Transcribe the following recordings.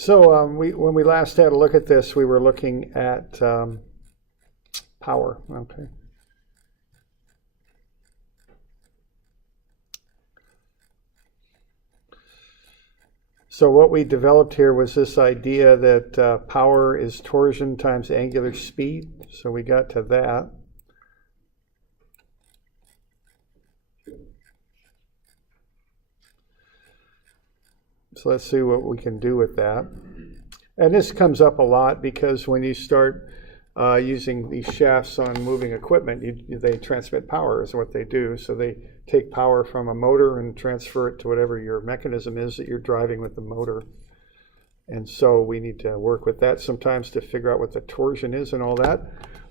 So when we last had a look at this, we were looking at power. Okay. So what we developed here was this idea that power is torsion times angular speed. So we got to that. So let's see what we can do with that. And this comes up a lot because when you start using these shafts on moving equipment, they transmit power is what they do. So they take power from a motor and transfer it to whatever your mechanism is that you're driving with the motor. And so we need to work with that sometimes to figure out what the torsion is and all that.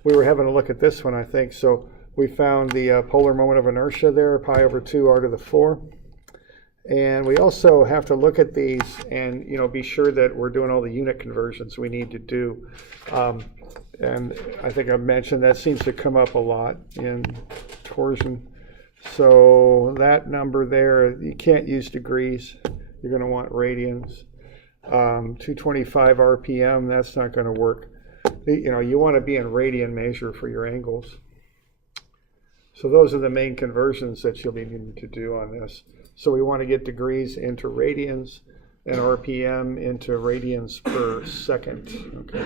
We were having a look at this one, I think. So we found the polar moment of inertia there, pi over 2 r to the 4. And we also have to look at these and be sure that we're doing all the unit conversions we need to do. And I think I mentioned that seems to come up a lot in torsion. So that number there, you can't use degrees. You're going to want radians. 225 RPM, that's not going to work. You want to be in radian measure for your angles. So those are the main conversions that you'll be needing to do on this. So we want to get degrees into radians and RPM into radians per second. Okay.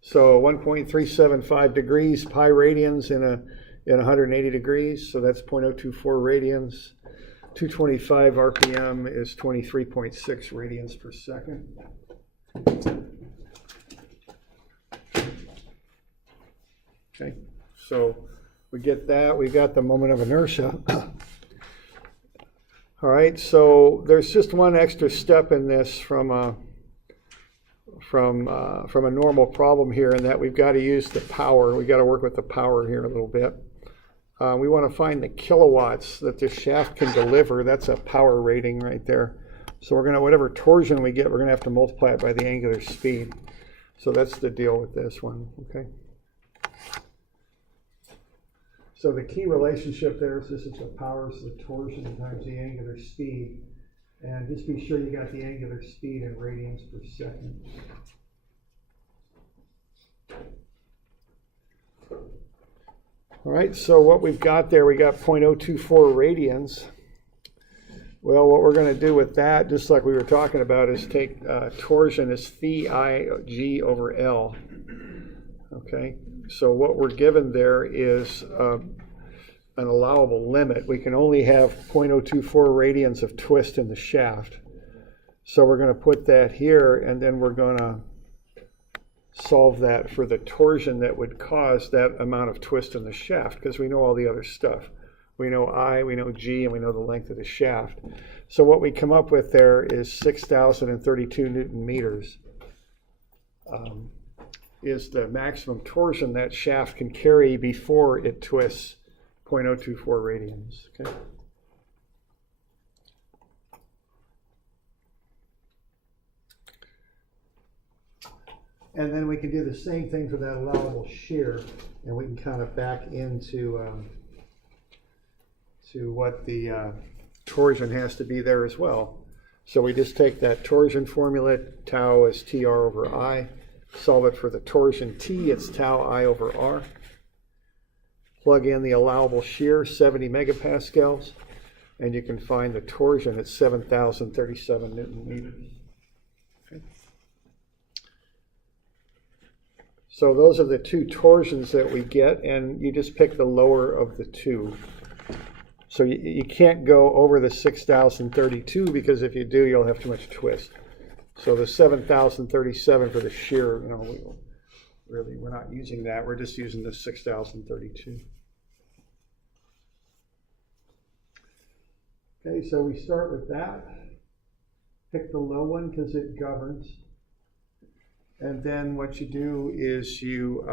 So 1.375 degrees, pi radians in 180 degrees. So that's 0.024 radians. 225 RPM is 23.6 radians per second. Okay, so we get that. We got the moment of inertia. All right, so there's just one extra step in this from a normal problem here, in that we've got to use the power. We've got to work with the power here a little bit. We want to find the kilowatts that this shaft can deliver. That's a power rating right there. So we're going to, whatever torsion we get, we're going to have to multiply it by the angular speed. So that's the deal with this one, okay? So the key relationship there is this is the power, so the torsion times the angular speed. And just be sure you got the angular speed in radians per second. All right, so what we've got there, we got 0.024 radians. Well, what we're going to do with that, just like we were talking about, is take torsion as phi g over L. Okay, so what we're given there is an allowable limit. We can only have 0.024 radians of twist in the shaft. So we're going to put that here, and then we're going to solve that for the torsion that would cause that amount of twist in the shaft, because we know all the other stuff. We know I, we know G, and we know the length of the shaft. So what we come up with there is 6,032 Newton meters is the maximum torsion that shaft can carry before it twists 0.024 radians. Okay. And then we can do the same thing for that allowable shear, and we can kind of back into to what the torsion has to be there as well. So we just take that torsion formula, tau is TR over I, solve it for the torsion T, it's tau I over R. Plug in the allowable shear, 70 megapascals, and you can find the torsion at 7,037 Newton meters. Okay. So those are the two torsions that we get, and you just pick the lower of the two. So you can't go over the 6,032, because if you do, you'll have too much twist. So the 7,037 for the shear, we're not using that. We're just using the 6,032. Okay, so we start with that. Pick the low one because it governs. And then what you do is you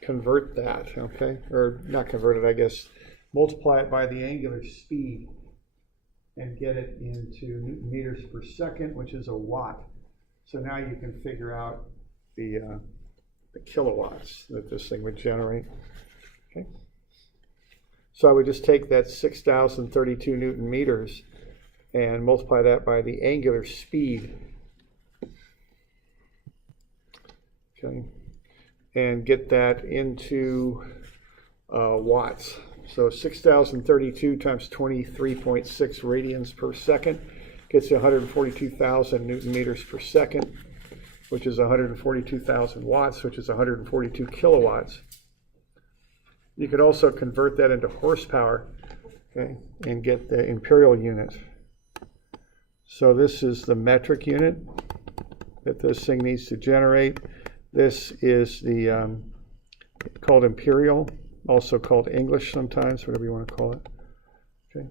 convert that, okay? Or not convert it, I guess. Multiply it by the angular speed and get it into Newton meters per second, which is a watt. So now you can figure out the kilowatts that this thing would generate. Okay. So I would just take that 6,032 Newton meters and multiply that by the angular speed. Okay, and get that into watts. So 6,032 times 23.6 radians per second gets you 142,000 Newton meters per second, which is 142,000 watts, which is 142 kilowatts. You could also convert that into horsepower, okay, and get the imperial unit. So this is the metric unit that this thing needs to generate. This is the called imperial, also called English sometimes, whatever you want to call it. Okay.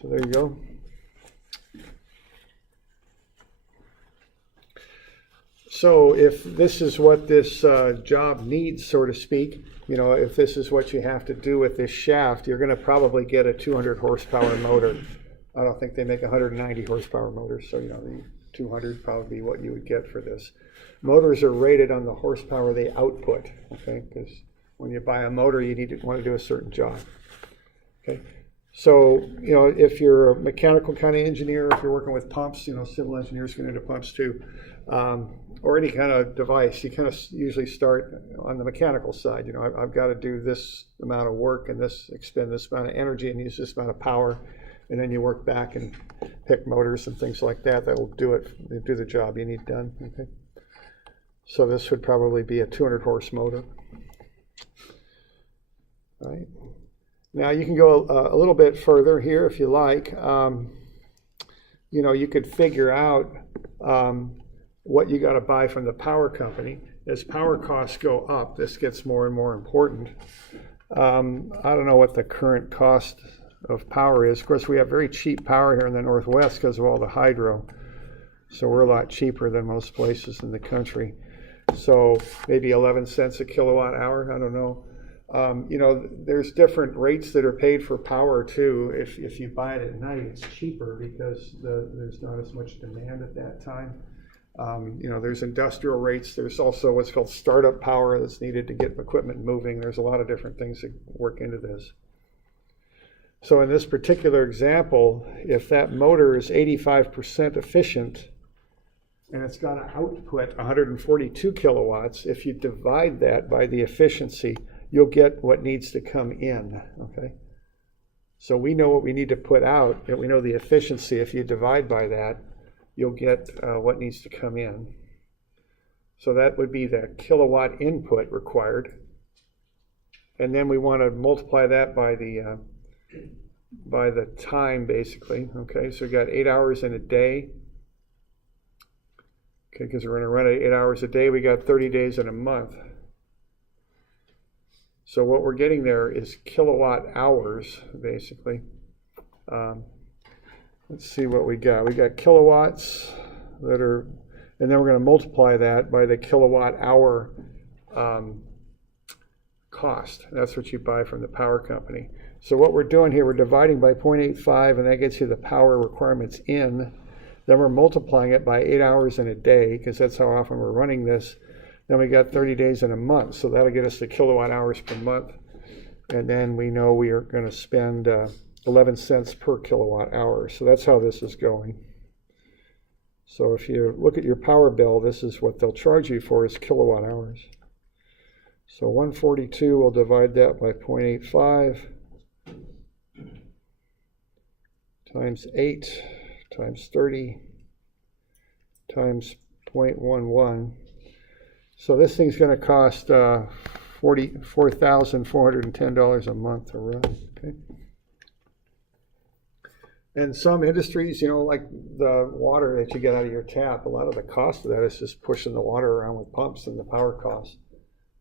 So there you go. So if this is what this job needs, so to speak, you know, if this is what you have to do with this shaft, you're going to probably get a 200 horsepower motor. I don't think they make 190 horsepower motors, so you know the 200 probably be what you would get for this. Motors are rated on the horsepower they output, okay? Because when you buy a motor, you want to do a certain job, okay? So, you know, if you're a mechanical kind of engineer, if you're working with pumps, you know, civil engineers get into pumps too, or any kind of device, you kind of usually start on the mechanical side. You know, I've got to do this amount of work and expend this amount of energy and use this amount of power, and then you work back and pick motors and things like that will do the job you need done. Okay. So this would probably be a 200 horse motor. All right. Now you can go a little bit further here if you like. You know, you could figure out what you got to buy from the power company. As power costs go up, this gets more and more important. I don't know what the current cost of power is. Of course, we have very cheap power here in the Northwest because of all the hydro. So we're a lot cheaper than most places in the country. So maybe 11 cents a kilowatt hour, I don't know. You know, there's different rates that are paid for power too. If you buy it at night, it's cheaper because there's not as much demand at that time. You know, there's industrial rates. There's also what's called startup power that's needed to get equipment moving. There's a lot of different things that work into this. So in this particular example, if that motor is 85% efficient and it's got to output 142 kilowatts, if you divide that by the efficiency, you'll get what needs to come in, okay? So we know what we need to put out, and we know the efficiency. If you divide by that, you'll get what needs to come in. So that would be the kilowatt input required. And then we want to multiply that by the time, basically, okay? So we got 8 hours in a day. Okay, because we're going to run it 8 hours a day. We got 30 days in a month. So what we're getting there is kilowatt hours, basically. Let's see what we got. We got kilowatts that are, and then we're going to multiply that by the kilowatt hour cost. That's what you buy from the power company. So what we're doing here, we're dividing by 0.85, and that gets you the power requirements in. Then we're multiplying it by 8 hours in a day, because that's how often we're running this. Then we got 30 days in a month, so that'll get us the kilowatt hours per month. And then we know we are going to spend 11 cents per kilowatt hour. So that's how this is going. So if you look at your power bill, this is what they'll charge you for, is kilowatt hours. So 142, we'll divide that by 0.85 times 8 times 30 times 0.11. So this thing's going to cost $44,410 a month to run. Okay. And some industries, you know, like the water that you get out of your tap, a lot of the cost of that is just pushing the water around with pumps and the power costs.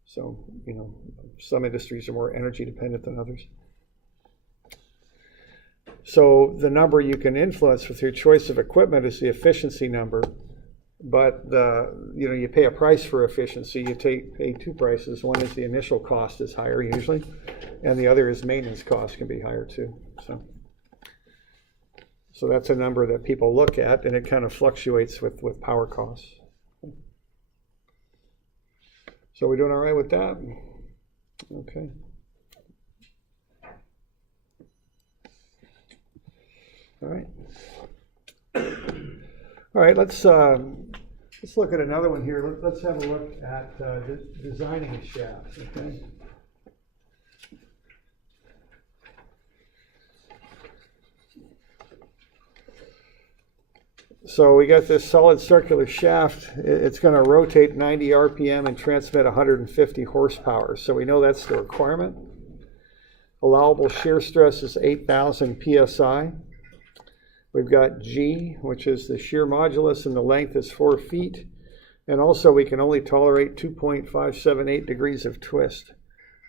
So, you know, some industries are more energy dependent than others. So the number you can influence with your choice of equipment is the efficiency number. But you know, you pay a price for efficiency. You pay two prices. One is the initial cost is higher usually, and the other is maintenance cost can be higher too. So that's a number that people look at, and it kind of fluctuates with power costs. So we're doing all right with that? Okay. All right. All right, let's look at another one here. Let's have a look at designing a shaft, okay? So we got this solid circular shaft. It's going to rotate 90 RPM and transmit 150 horsepower. So we know that's the requirement. Allowable shear stress is 8,000 PSI. We've got G, which is the shear modulus, and the length is 4 feet. And also we can only tolerate 2.578 degrees of twist.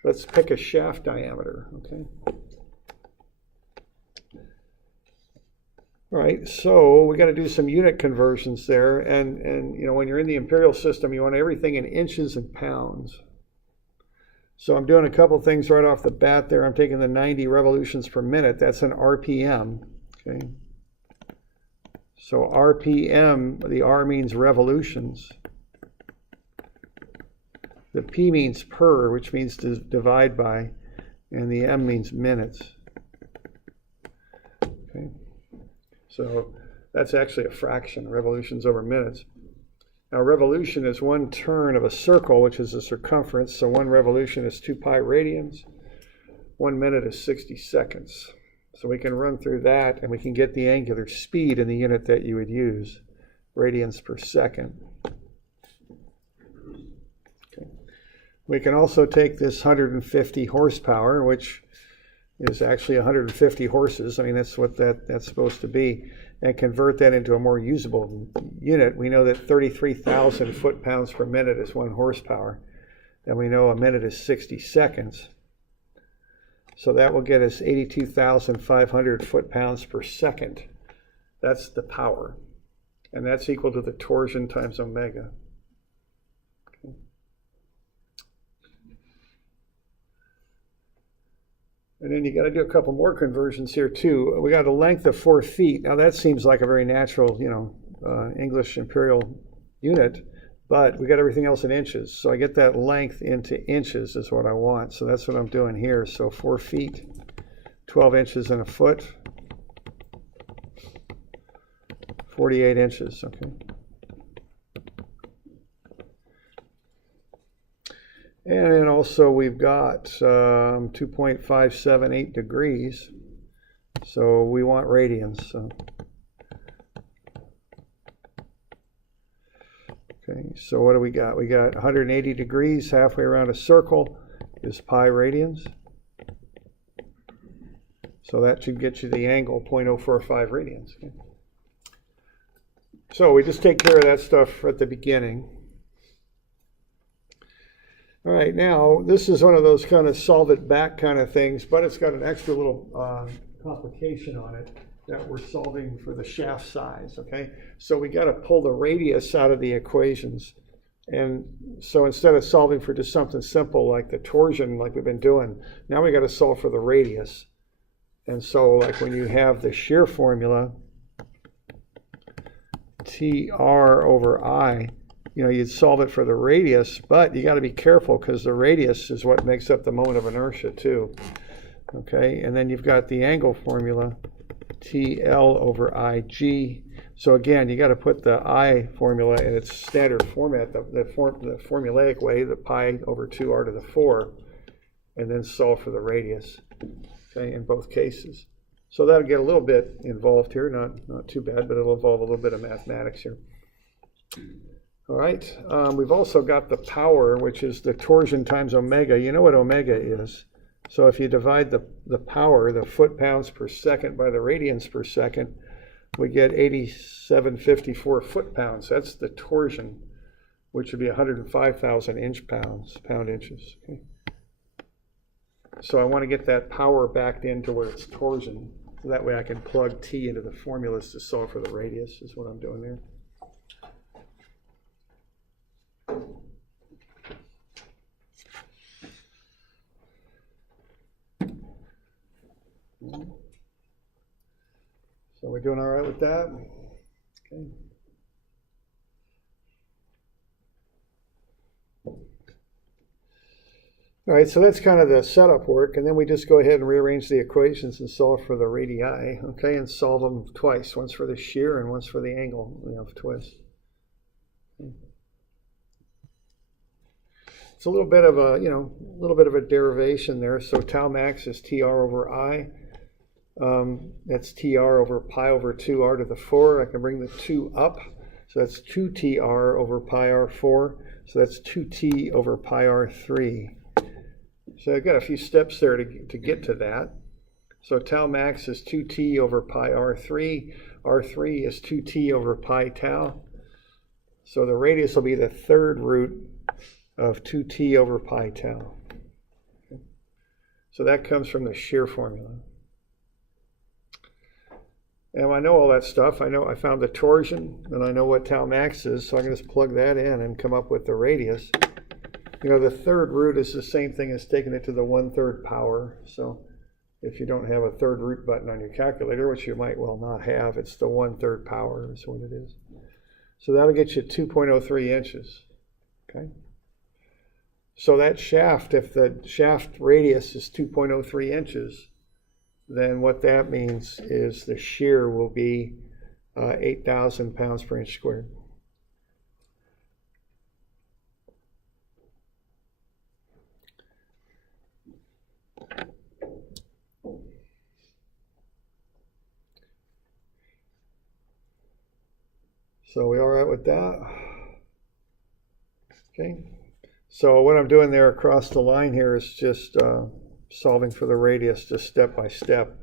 Let's pick a shaft diameter, okay? All right, so we got to do some unit conversions there. And you know, when you're in the imperial system, you want everything in inches and pounds. So I'm doing a couple things right off the bat there. I'm taking the 90 revolutions per minute. That's an RPM, okay? So RPM, the R means revolutions. The P means per, which means to divide by, and the M means minutes. Okay. So that's actually a fraction, revolutions over minutes. Now revolution is 1 turn of a circle, which is a circumference. So 1 revolution is 2 pi radians. 1 minute is 60 seconds. So we can run through that, and we can get the angular speed in the unit that you would use, radians per second. Okay. We can also take this 150 horsepower, which is actually 150 horses. I mean, that's what that's supposed to be, and convert that into a more usable unit. We know that 33,000 foot-pounds per minute is 1 horsepower, and we know a minute is 60 seconds. So that will get us 82,500 foot-pounds per second. That's the power. And that's equal to the torsion times omega. Okay. And then you got to do a couple more conversions here too. We got a length of 4 feet. Now that seems like a very natural, you know, English imperial unit. But we got everything else in inches. So I get that length into inches is what I want. So that's what I'm doing here. So 4 feet, 12 inches in a foot, 48 inches, okay. And then also we've got 2.578 degrees. So we want radians. So. Okay, so what do we got? We got 180 degrees halfway around a circle is pi radians. So that should get you the angle, 0.045 radians. Okay. So we just take care of that stuff at the beginning. All right, now this is one of those kind of solve it back kind of things, but it's got an extra little complication on it that we're solving for the shaft size, okay? So we got to pull the radius out of the equations. And so instead of solving for just something simple like the torsion like we've been doing, now we got to solve for the radius. And so like when you have the shear formula, TR over I, you know, you'd solve it for the radius, but you got to be careful because the radius is what makes up the moment of inertia too, okay? And then you've got the angle formula, TL over IG. So again, you got to put the I formula in its standard format, the formulaic way, the pi over 2r to the 4, and then solve for the radius, okay, in both cases. So that'll get a little bit involved here, not too bad, but it'll involve a little bit of mathematics here. All right, we've also got the power, which is the torsion times omega. You know what omega is. So if you divide the power, the foot-pounds per second, by the radians per second, we get 8754 foot-pounds. That's the torsion, which would be 105,000 pound inches. Okay. So I want to get that power backed into where it's torsion. So that way I can plug T into the formulas to solve for the radius, is what I'm doing there. So we're doing all right with that? Okay. All right, so that's kind of the setup work, and then we just go ahead and rearrange the equations and solve for the radii, okay, and solve them twice, once for the shear and once for the angle, of twist. It's a little bit of a, derivation there. So tau max is TR over I. That's TR over pi over 2R to the 4. I can bring the 2 up. So that's 2TR over pi R4. So that's 2T over pi R3. So I've got a few steps there to get to that. So tau max is 2T over pi R3. R3 is 2T over pi tau. So the radius will be the third root of 2T over pi tau. Okay. So that comes from the shear formula. And I know all that stuff. I found the torsion, and I know what tau max is, so I can just plug that in and come up with the radius. The third root is the same thing as taking it to the 1/3 power. So if you don't have a third root button on your calculator, which you might well not have, it's the 1/3 power is what it is. So that'll get you 2.03 inches. Okay. So that shaft, if the shaft radius is 2.03 inches, then what that means is the shear will be 8,000 pounds per inch squared. So we all right with that? Okay. So what I'm doing there across the line here is just solving for the radius just step by step.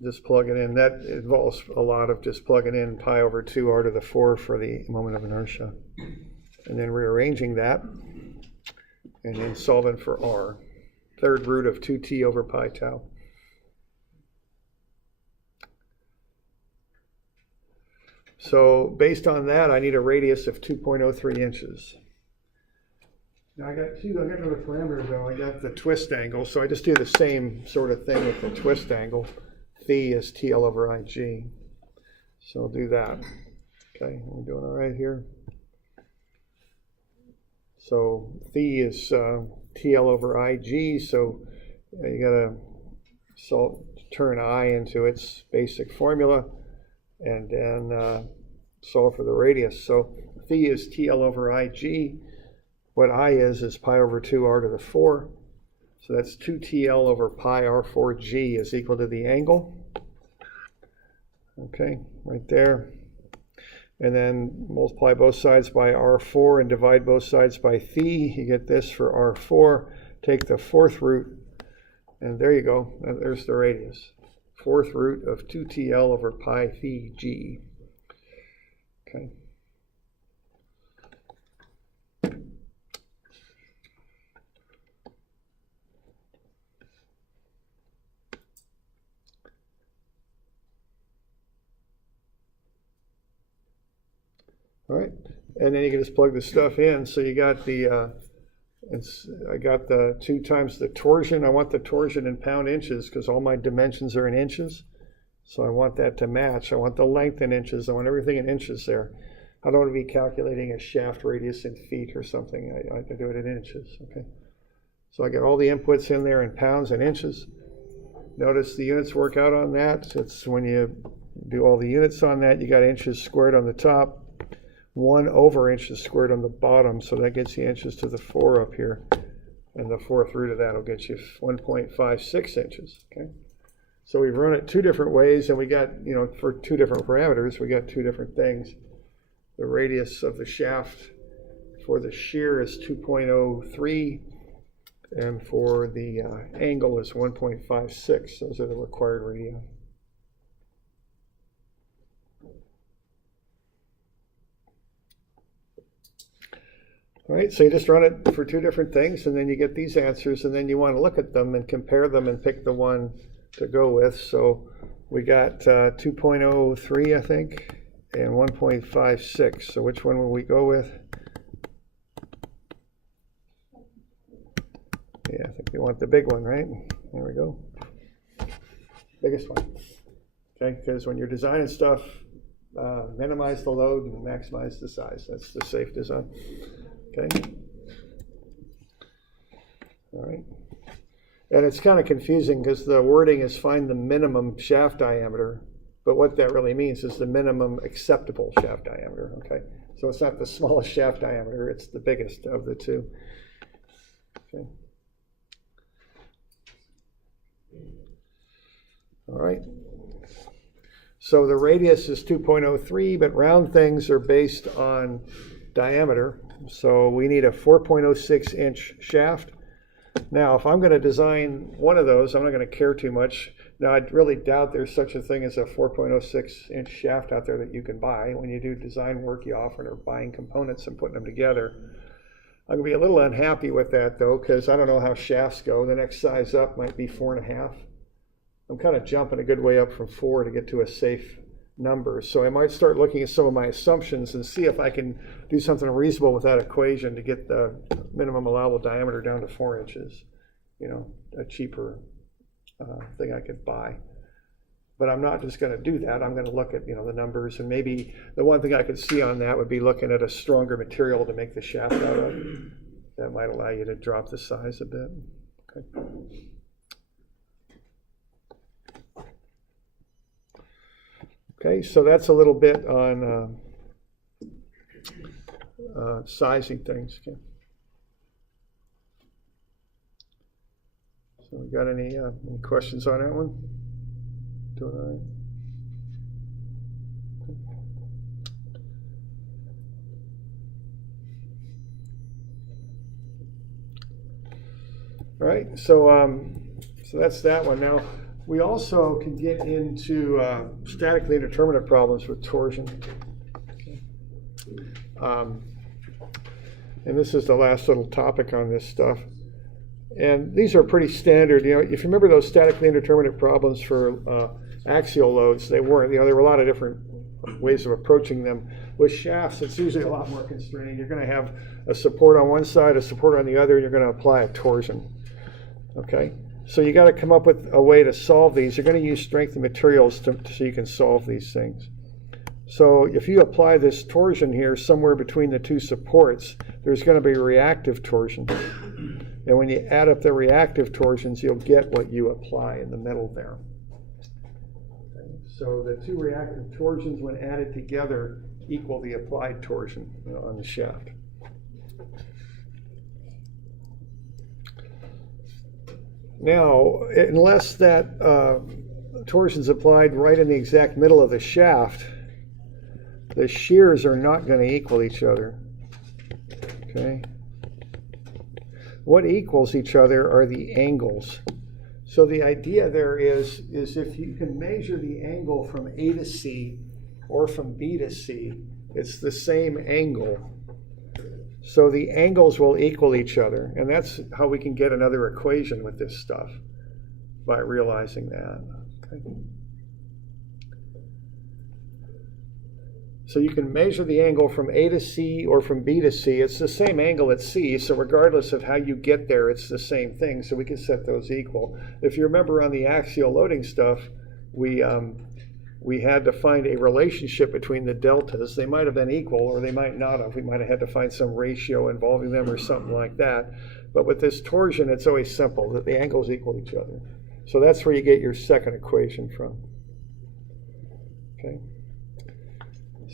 Just plug it in. That involves a lot of just plugging in pi over 2R to the 4 for the moment of inertia. And then rearranging that and then solving for R. Third root of 2T over pi tau. So based on that, I need a radius of 2.03 inches. Now I got another parameter though. I got the twist angle, so I just do the same sort of thing with the twist angle. Phi is TL over IG. So I'll do that. Okay, we're doing all right here. So phi is TL over IG, so you gotta turn I into its basic formula and then solve for the radius. So phi is TL over IG. What I is pi over 2R to the 4. So that's 2TL over pi R4G is equal to the angle. Okay, right there. And then multiply both sides by R4 and divide both sides by phi. You get this for R4. Take the fourth root, and there you go. There's the radius. Fourth root of 2TL over pi phi G. Okay. All right, and then you can just plug the stuff in. So you got the, I got the 2 times the torsion. I want the torsion in pound inches because all my dimensions are in inches. So I want that to match. I want the length in inches. I want everything in inches there. I don't want to be calculating a shaft radius in feet or something. I can do it in inches, okay? So I got all the inputs in there in pounds and inches. Notice the units work out on that. It's when you do all the units on that, you got inches squared on the top. 1 over inches squared on the bottom, so that gets you inches to the 4 up here, and the fourth root of that will get you 1.56 inches. Okay, so we've run it 2 different ways, and we got, for 2 different parameters, we got 2 different things. The radius of the shaft for the shear is 2.03, and for the angle is 1.56. Those are the required radii. All right, so you just run it for 2 different things, and then you get these answers, and then you want to look at them and compare them and pick the one to go with. So we got 2.03, I think, and 1.56. So which one will we go with? Yeah, I think we want the big one, right? There we go. Biggest one. Okay, because when you're designing stuff, minimize the load and maximize the size. That's the safe design. Okay. And it's kind of confusing because the wording is find the minimum shaft diameter, but what that really means is the minimum acceptable shaft diameter, okay? So it's not the smallest shaft diameter, it's the biggest of the two. Okay. All right. So the radius is 2.03, but round things are based on diameter. So we need a 4.06 inch shaft. Now, if I'm going to design one of those, I'm not going to care too much. Now, I really doubt there's such a thing as a 4.06 inch shaft out there that you can buy. When you do design work, you often are buying components and putting them together. I'm going to be a little unhappy with that, though, because I don't know how shafts go. The next size up might be 4.5. I'm kind of jumping a good way up from 4 to get to a safe number. So I might start looking at some of my assumptions and see if I can do something reasonable with that equation to get the minimum allowable diameter down to 4 inches. You know, a cheaper thing I could buy. But I'm not just going to do that. I'm going to look at, you know, the numbers, and maybe the one thing I could see on that would be looking at a stronger material to make the shaft out of. That might allow you to drop the size a bit. Okay. Okay, so that's a little bit on sizing things. Okay. So we got any questions on that one? Doing all right? All right, so that's that one. Now, we also can get into statically indeterminate problems with torsion. And this is the last little topic on this stuff. And these are pretty standard. You know, if you remember those statically indeterminate problems for axial loads, they weren't. You know, there were a lot of different ways of approaching them. With shafts, it's usually a lot more constrained. You're going to have a support on one side, a support on the other, and you're going to apply a torsion. Okay. So you got to come up with a way to solve these. You're going to use strength and materials so you can solve these things. So if you apply this torsion here somewhere between the two supports, there's going to be reactive torsion. And when you add up the reactive torsions, you'll get what you apply in the middle there. Okay. So the two reactive torsions, when added together, equal the applied torsion, you know, on the shaft. Now, unless that torsion is applied right in the exact middle of the shaft, the shears are not going to equal each other. Okay. What equals each other are the angles. So the idea there is if you can measure the angle from A to C or from B to C, it's the same angle. So the angles will equal each other, and that's how we can get another equation with this stuff, by realizing that. Okay. So you can measure the angle from A to C or from B to C. It's the same angle at C, so regardless of how you get there, it's the same thing, so we can set those equal. If you remember on the axial loading stuff, we had to find a relationship between the deltas. They might have been equal or they might not have. We might have had to find some ratio involving them or something like that. But with this torsion, it's always simple, that the angles equal each other. So that's where you get your second equation from. Okay.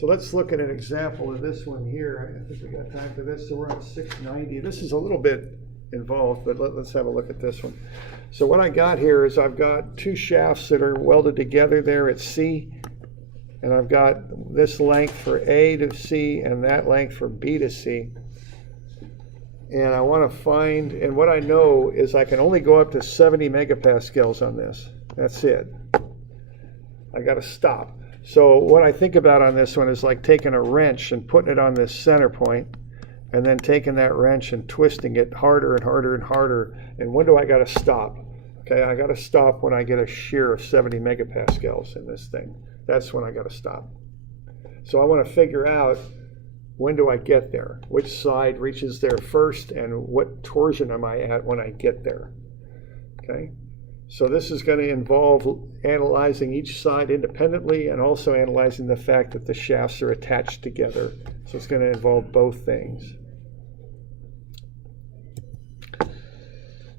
So let's look at an example of this one here. I think we got time for this. So we're on 690. This is a little bit involved, but let's have a look at this one. So what I got here is I've got two shafts that are welded together there at C, and I've got this length for A to C and that length for B to C. And I want to find, and what I know is I can only go up to 70 megapascals on this. That's it. I got to stop. So what I think about on this one is like taking a wrench and putting it on this center point, and then taking that wrench and twisting it harder and harder and harder. And when do I got to stop? Okay, I got to stop when I get a shear of 70 megapascals in this thing. That's when I got to stop. So I want to figure out, when do I get there? Which side reaches there first, and what torsion am I at when I get there? Okay, so this is going to involve analyzing each side independently and also analyzing the fact that the shafts are attached together. So it's going to involve both things.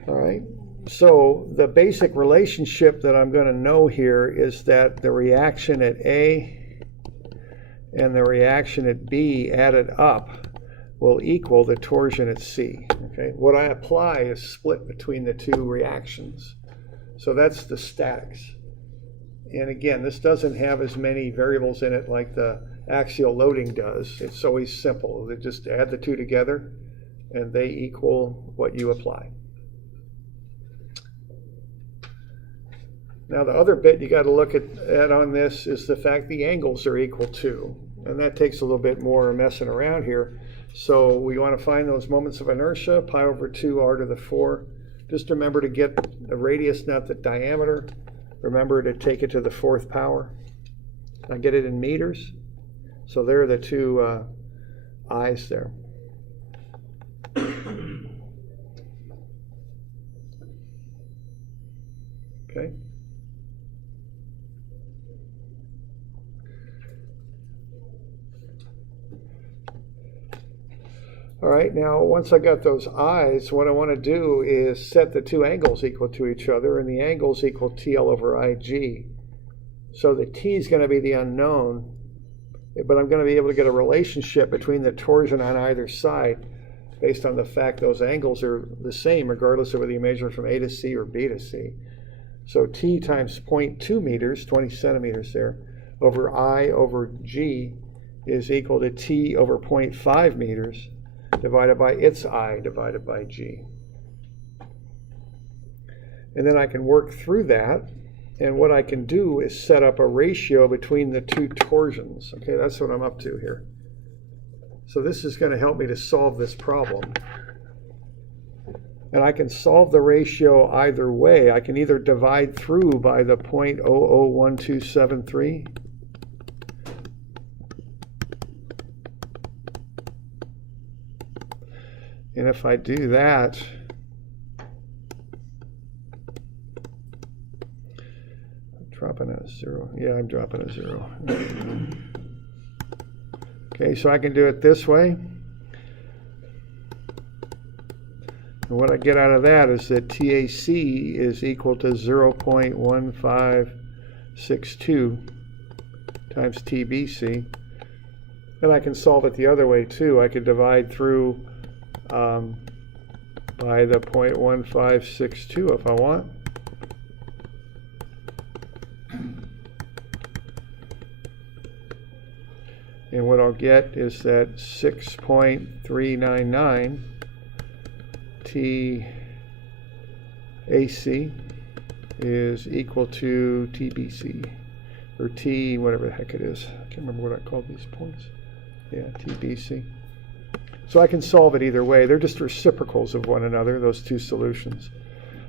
All right, So the basic relationship that I'm going to know here is that the reaction at A and the reaction at B added up will equal the torsion at C. Okay? What I apply is split between the two reactions. So that's the statics. And again, this doesn't have as many variables in it like the axial loading does. It's always simple. They just add the two together and they equal what you apply. Now the other bit you got to look at on this is the fact the angles are equal too. And that takes a little bit more messing around here. So we want to find those moments of inertia, pi over 2 r to the 4. Just remember to get the radius, not the diameter. Remember to take it to the 4th power. I get it in meters. So there are the two I's there. Okay. All right, now once I got those I's, what I want to do is set the two angles equal to each other, and the angles equal TL over IG. So the T is going to be the unknown, but I'm going to be able to get a relationship between the torsion on either side based on the fact those angles are the same regardless of whether you measure from A to C or B to C. So T times 0.2 meters, 20 centimeters there, over I over G is equal to T over 0.5 meters divided by its I divided by G. And then I can work through that, and what I can do is set up a ratio between the two torsions. Okay, that's what I'm up to here. So this is going to help me to solve this problem. And I can solve the ratio either way. I can either divide through by the 0.001273, and if I do that, I'm dropping a 0. Yeah, I'm dropping a 0. Okay, so I can do it this way. And what I get out of that is that TAC is equal to 0.1562 times TBC. And I can solve it the other way too. I could divide through by the 0.1562 if I want. And what I'll get is that 6.399 TAC is equal to TBC, or T, whatever the heck it is. I can't remember what I called these points. Yeah, TBC. So I can solve it either way. They're just reciprocals of one another, those two solutions.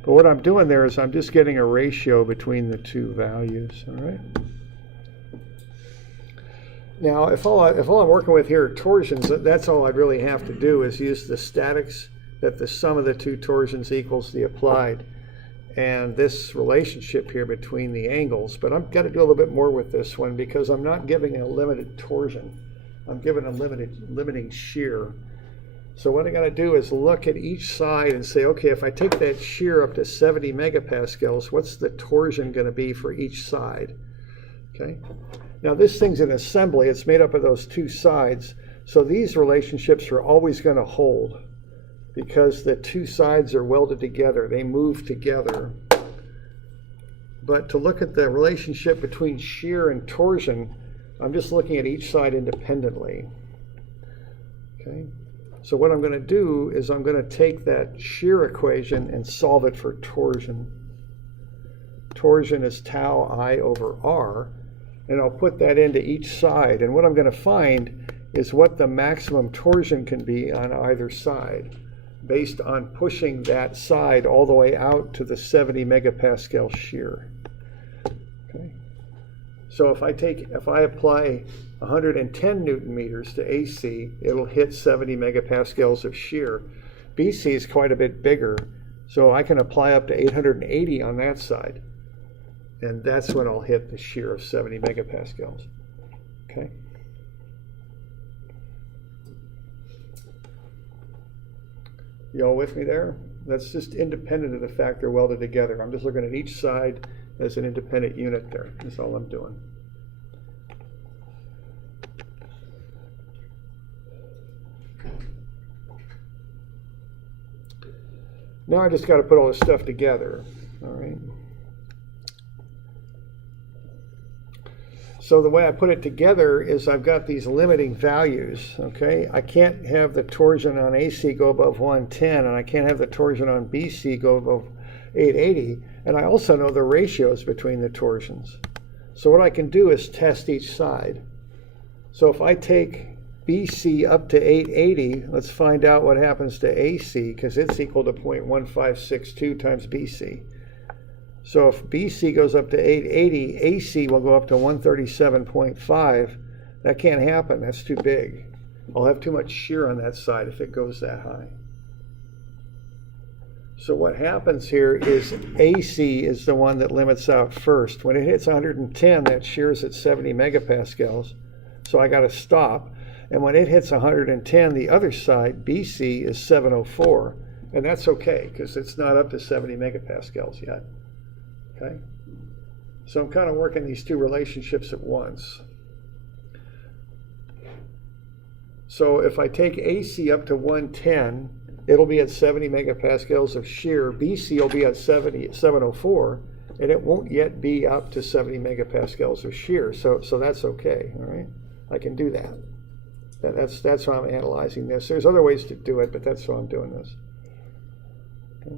But what I'm doing there is I'm just getting a ratio between the two values, all right? Now, if all I'm working with here are torsions, that's all I'd really have to do is use the statics, that the sum of the two torsions equals the applied, and this relationship here between the angles. But I've got to do a little bit more with this one because I'm not giving a limited torsion. I'm giving a limiting shear. So what I got to do is look at each side and say, okay, if I take that shear up to 70 megapascals, what's the torsion going to be for each side? Okay. Now this thing's an assembly. It's made up of those two sides. So these relationships are always going to hold because the two sides are welded together. They move together. But to look at the relationship between shear and torsion, I'm just looking at each side independently. Okay. So what I'm going to do is I'm going to take that shear equation and solve it for torsion. Torsion is tau I over R, and I'll put that into each side. And what I'm going to find is what the maximum torsion can be on either side based on pushing that side all the way out to the 70 megapascal shear. Okay. So if I apply 110 Newton meters to AC, it'll hit 70 megapascals of shear. BC is quite a bit bigger, so I can apply up to 880 on that side. And that's when I'll hit the shear of 70 megapascals. Okay. You all with me there? That's just independent of the fact they're welded together. I'm just looking at each side as an independent unit there. That's all I'm doing. Now I just got to put all this stuff together. All right. So the way I put it together is I've got these limiting values, okay? I can't have the torsion on AC go above 110, and I can't have the torsion on BC go above 880, and I also know the ratios between the torsions. So what I can do is test each side. So if I take BC up to 880, let's find out what happens to AC, because it's equal to 0.1562 times BC. So if BC goes up to 880, AC will go up to 137.5. That can't happen. That's too big. I'll have too much shear on that side if it goes that high. So what happens here is AC is the one that limits out first. When it hits 110, that shear's at 70 megapascals. So I got to stop. And when it hits 110, the other side, BC, is 704. And that's okay, because it's not up to 70 megapascals yet. Okay? So I'm kind of working these two relationships at once. So if I take AC up to 110, it'll be at 70 megapascals of shear. BC will be at 704, and it won't yet be up to 70 megapascals of shear. So that's okay, all right? I can do that. That's how I'm analyzing this. There's other ways to do it, but that's how I'm doing this. Okay.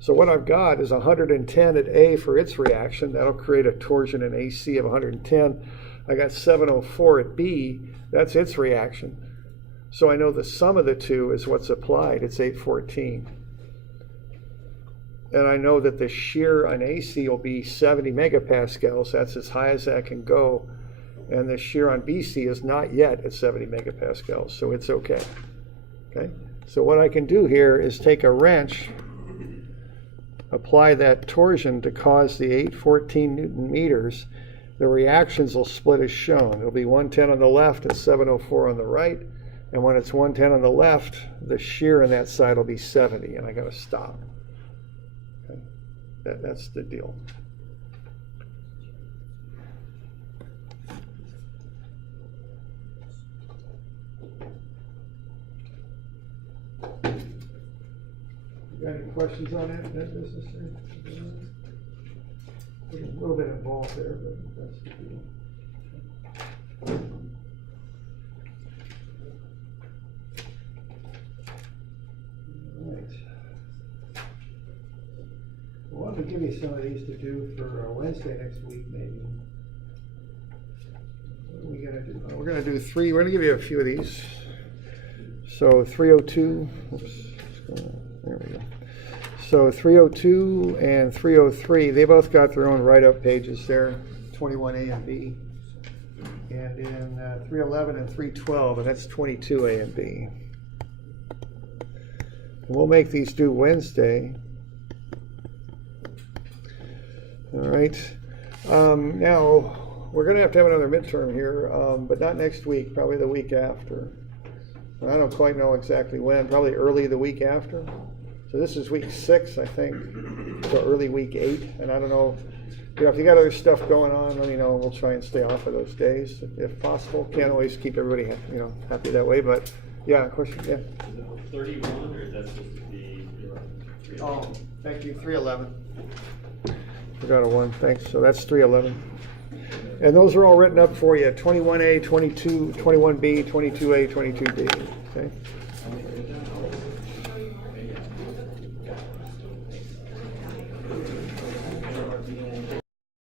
So what I've got is 110 at A for its reaction. That'll create a torsion in AC of 110. I got 704 at B. That's its reaction. So I know the sum of the two is what's applied. It's 814. And I know that the shear on AC will be 70 megapascals. That's as high as that can go. And the shear on BC is not yet at 70 megapascals, so it's okay. Okay. So what I can do here is take a wrench, apply that torsion to cause the 814 Newton meters. The reactions will split as shown. It'll be 110 on the left and 704 on the right. And when it's 110 on the left, the shear on that side will be 70, and I got to stop. Okay. That's the deal. Got any questions on that business there? There's a little bit involved there, but that's the deal. All right. Well, why don't we give you some of these to do for Wednesday next week, maybe. What are we going to do? We're going to do three. We're going to give you a few of these. So 302. Oops. There we go. So 302 and 303, they both got their own write-up pages there, 21A and B. And in 311 and 312, and that's 22A and B. And we'll make these due Wednesday. All right. Now, we're going to have another midterm here, but not next week, probably the week after. I don't quite know exactly when, probably early the week after. So this is week 6, I think, so early week 8. And I don't know, if you got other stuff going on, let me know. We'll try and stay off of those days if possible. Can't always keep everybody, happy that way. But yeah, question, yeah. Is it 31 or is that supposed to be 311? Oh, thank you, 311. Forgot a 1, thanks. So that's 311. And those are all written up for you, 21A, 22, 21B, 22A, 22B, okay?